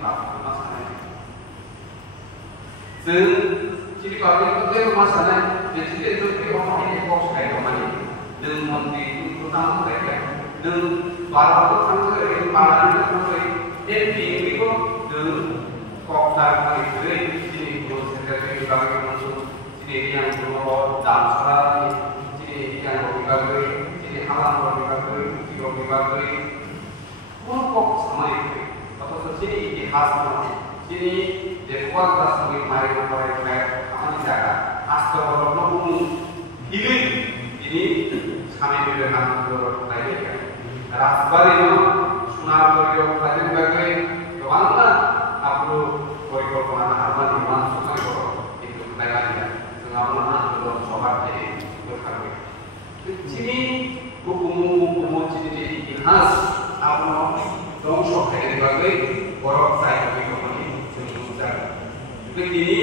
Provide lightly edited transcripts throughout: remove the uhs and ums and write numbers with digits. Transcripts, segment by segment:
masalah. Jadi kalau itu masalah, jadi itu orang ini kok kayak kemana? Dengan menteri utama mereka, dengan para orang itu, para itu, jadi itu dengan koktar itu, jadi proses dari bagi masuk, jadi yang berlaku dasar, jadi yang berbagi, jadi hal berbagi, untuk sama itu, atau jadi ihasnya, jadi Dewan Rasmi Mari Mereka kami jaga astro nomor ini kami berikan untuk mereka. Rasbari sunar berikan pada mereka kemana aku berikan kemana harga di mana suka itu mereka tengah mana belum sobat jadi berkarya. Sini buku jadi ihas aku dong sok dari berbagai borok saya berikan begini,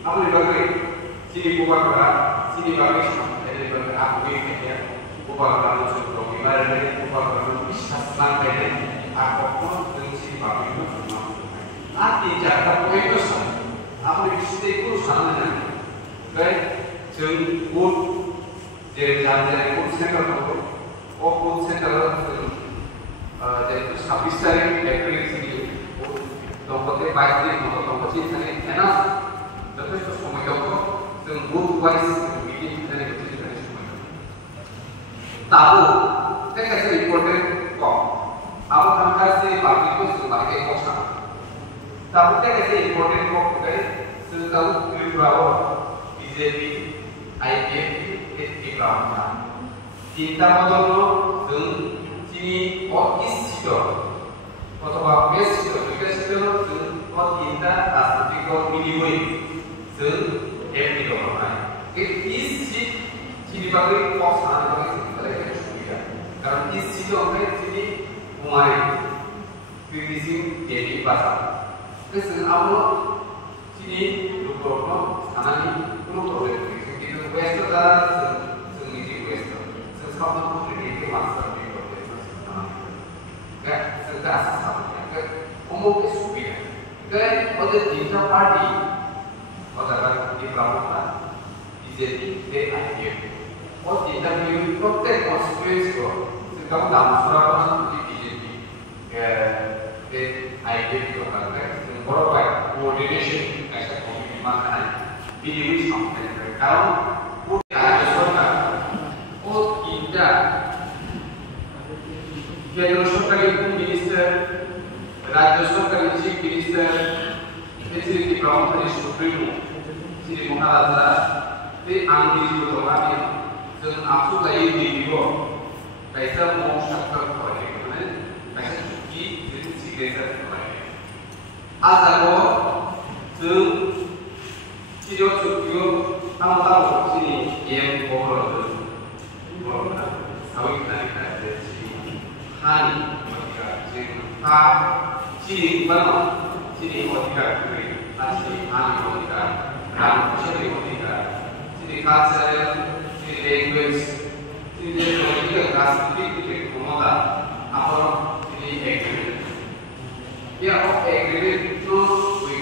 apa dibagai? Sini bukan berat, sini bagai sama. Jadi bagi aku ini ya, bukan berat untuk gimana dari bukan berat bisa sampai apapun dengan sini bagai itu semua. Nanti cara itu sama. Aku di sini itu sama dengan, baik jemput dari jalan center itu, center dari itu habis dari sini. Tempatnya baik di tempat sini sangat enak, tapi terus komunikasi dengan good wise begini dan itu dari semua. Tahu, saya kasih important kok. Aku akan kasih bagi itu sebagai kosa. Tahu saya kasih important kok, guys. Setahu berapa BJP, IPF itu berapa? Kita betul dengan sini office atau base juga sudah kita asal minimum FD doang. Isi dipakai kos ada mereka juga. Karena isi doang sini umai finishing jadi pasar. Terus awal sini dulu sana ni dulu itu west ada sini west. Sesuatu pun ini master di sudah sama umum kesulitan. Kan ada tiga parti, ada di Pramuka, BJP, DIF. Oh tidak di protek konstituensi ko. Sekarang dalam surat di BJP, DIF itu kan berapa coordination as community makanan BJP sampai kalau ada surat, oh tidak. General Secretary Minister, Rajya Secretary Chief Minister, Secretary Pramuka Supremo, Sri Maharaja, ते आंधी जो दोगामी जों आपसु लायै दैनिबो कायसा मौ साक्टर फरायनाय माने कायसा सुखि जों सिग्नेचार फरायनाय आजागो जों सिरियाव सुखियो आंलाव सिनि एम बर'दो बर'ना सावै खानाय हानि अधिकार जों हा सिनि बानो सिनि अधिकार गै आसि हानि अधिकार रां खसेनि अधिकार सिनि कालचारेल सिनि लैंग्वेज सिनि पलिटिकल राजनीतिक क्षमता आरो सिनि एग्रीमेंट या एग्रीमेंट नो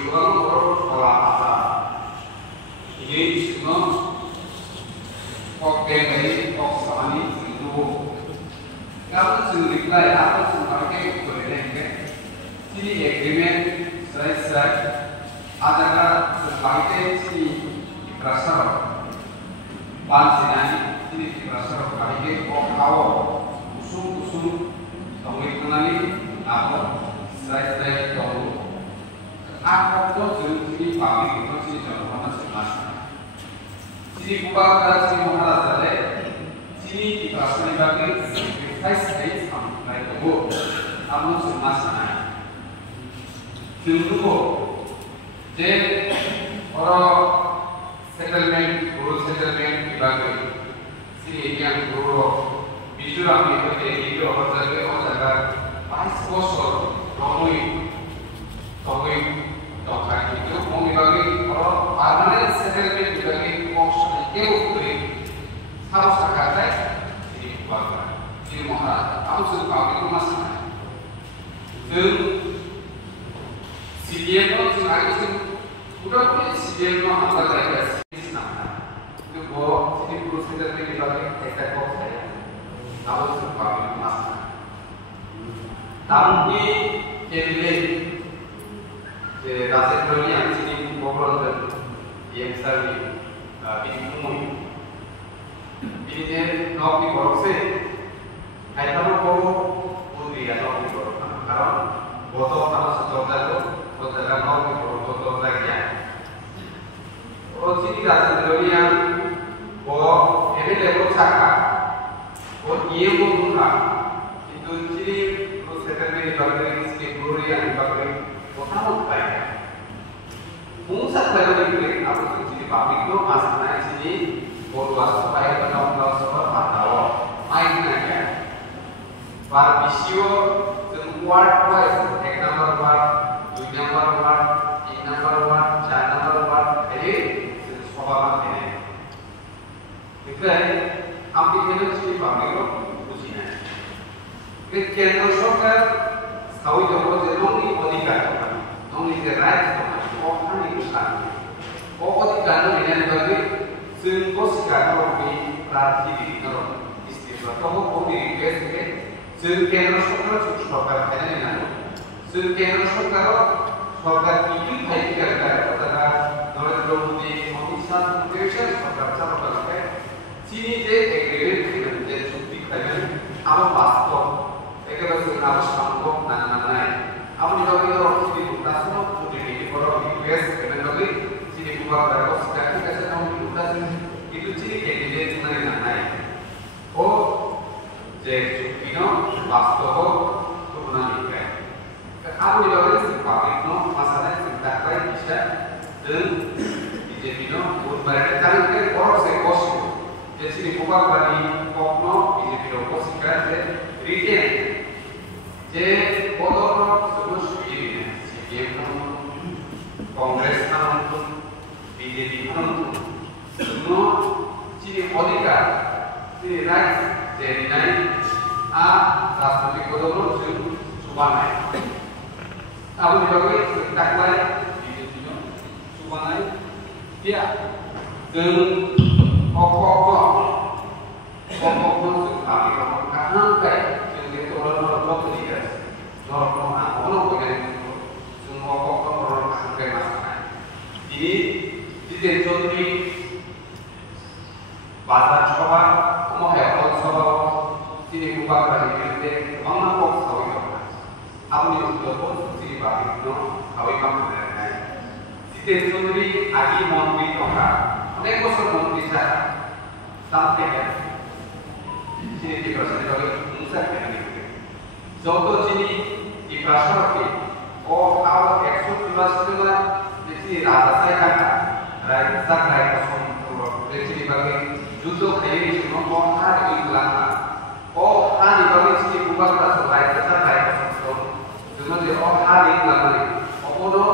गोबां बर' कला आफा ini semua kok dari kok samani itu kalau sendiri apa sebagai boleh sini agreement saya ada sebagai sini perasaan pancingan sini perasaan sebagai kok kau usung penghitungan ini apa saya tahu apa tuh sini pabrik itu sini jangan mana semasa sini buka sini Maharaja le sini di perasaan bagi sacrifice sampai ke apa semasa dulu je orang settlement rural settlement dibagi sini yang dulu bicara itu orang jaga pas bosor ramai dokan itu mau dibagi orang permanent settlement dibagi option itu harus terkait ini bukan ini Maharaja harus kalau itu masalah CBM은 지금 알고 무조건 CBM만 한가지가 있습니다. 그리고 CBM으로 생각된 일반적인 대가고 나머지 과학이 맞습니다. 다음이 계획 나세 그러니 안치니 보고는 EM살이 비공무이 이제 나오기 어렵세 하이타로 보고 우리야 나오기 어렵다. कारण foto sama sejauh itu saudara mau foto lagi ya. Oh sini rasa dulu yang oh ini level cakap, oh iya bukan itu sini terus sekarang ini bagian sini blur yang bagian oh tahu apa ya? Mungkin kalau ini aku sini pabrik itu masalahnya sini oh luas supaya penonton semua tahu main aja. Para visio word wise, एक number word, दो number word, तीन number word, चार number word, ये स्वभाव है। इसलिए हम किसी चीज़ पाने को खुशी है। कि केंद्र सरकार साउथ जगह से नौकरी अधिकार होता है, नौकरी से राइट होता है, वो खाने को साथ वो अधिकार में नहीं लगे, सिर्फ शिकार होगी प्रार्थी करो इस्तीफा तो वो कोई रिक्वेस्ट केซึ่งकेंद्र सरकार जो सरकार है नाซึ่งकेंद्र सरकार सरकार की भाई क्या करता है पता है नरेंद्र मोदी अमित शाह देश सरकार चालू करता है चीनी जे एग्रीमेंट जे चुक्ति करें अब वास्तव एक बार से आप संभव ना है अब निकाली तो चीनी उतार सुनो चुक्ति नहीं करो रिक्वेस्ट करने लगे चीनी बुआ करो सिक्योरिटी कैसे ना उतार itu ciri एग्रीमेंट नहीं है ओ जे चुक्तिनो वास्तव turunannya. Kalau di dalam pabrik no masalah tentang lain bisa dan di sini berbagai kali kita orang saya kosong. Jadi sini bukan bagi kopno di sini kosong kan jadi retail. Jadi orang semua sudah CPM Kongres pun BJP pun semua sini ଅଧିକାର sini right jadi naik राष्ट्रपति को तो सुबह में अब निकले तक लाए सुबह में क्या जब ओकोको सुखाने का कहाँ गए जब तो orang लोग tidak orang bukan semua okoko orang sampai masalah ini jadi bahasa Jawa mau hebat Jawa sini buka kali ini orang kok tahu ya apa nih sudah pun sini bagi no tahu kamu benar sini sendiri agi mau di tongkat mereka semua di sana sampai kan sini di proses kalau musa kan ini contoh sini di prasarki oh kalau ekspor juga di sini rasa saya kata rasa saya kosong di sini bagi judo kayak ini semua orang ada di belakang oh hari bagi sini bukan rasa baik kita baik kosong cuma dia oh hari lagi opono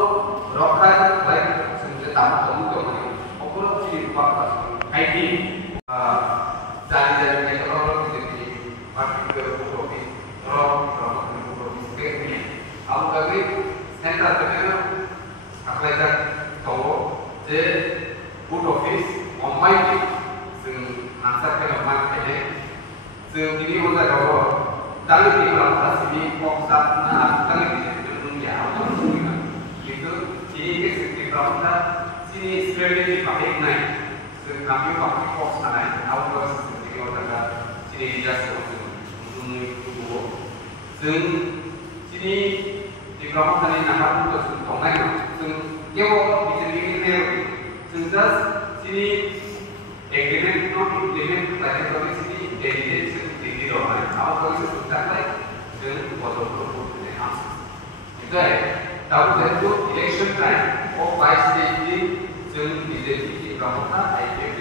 rokai baik sebenarnya tamu kamu kemana opono sini bukan rasa IT dari kita orang di sini parti berkopi orang berkopi aku lagi sentral dengan apa yang tahu je good office almightyซึ่งanswer ke nomor iniซึ่งที่นี่มันจะบอกตั้งที่เราทำสิ่งพวกสัตว์นะตั้งที่จะเป็นยาวต้องรู้นะituที่นี่สิ่งที่เราทำสิ่ง strategy แบบนี้ซึ่งคำที่ว่าที่พวกสัตว์เอาตัวสิ่งที่เราทำสิ่งที่จะส่งถึงตัวซึ่งที่นี่ที่เราทำในนะครับตัวสิ่งของไหนซึ่งเกี่ยวกับวิธีนี้เนี่ยซึ่งจะที่นี่agreement no implement like the city delegates the government our policies to that like then was also put in the answers okay tahu itu election time or vice state then BJP government I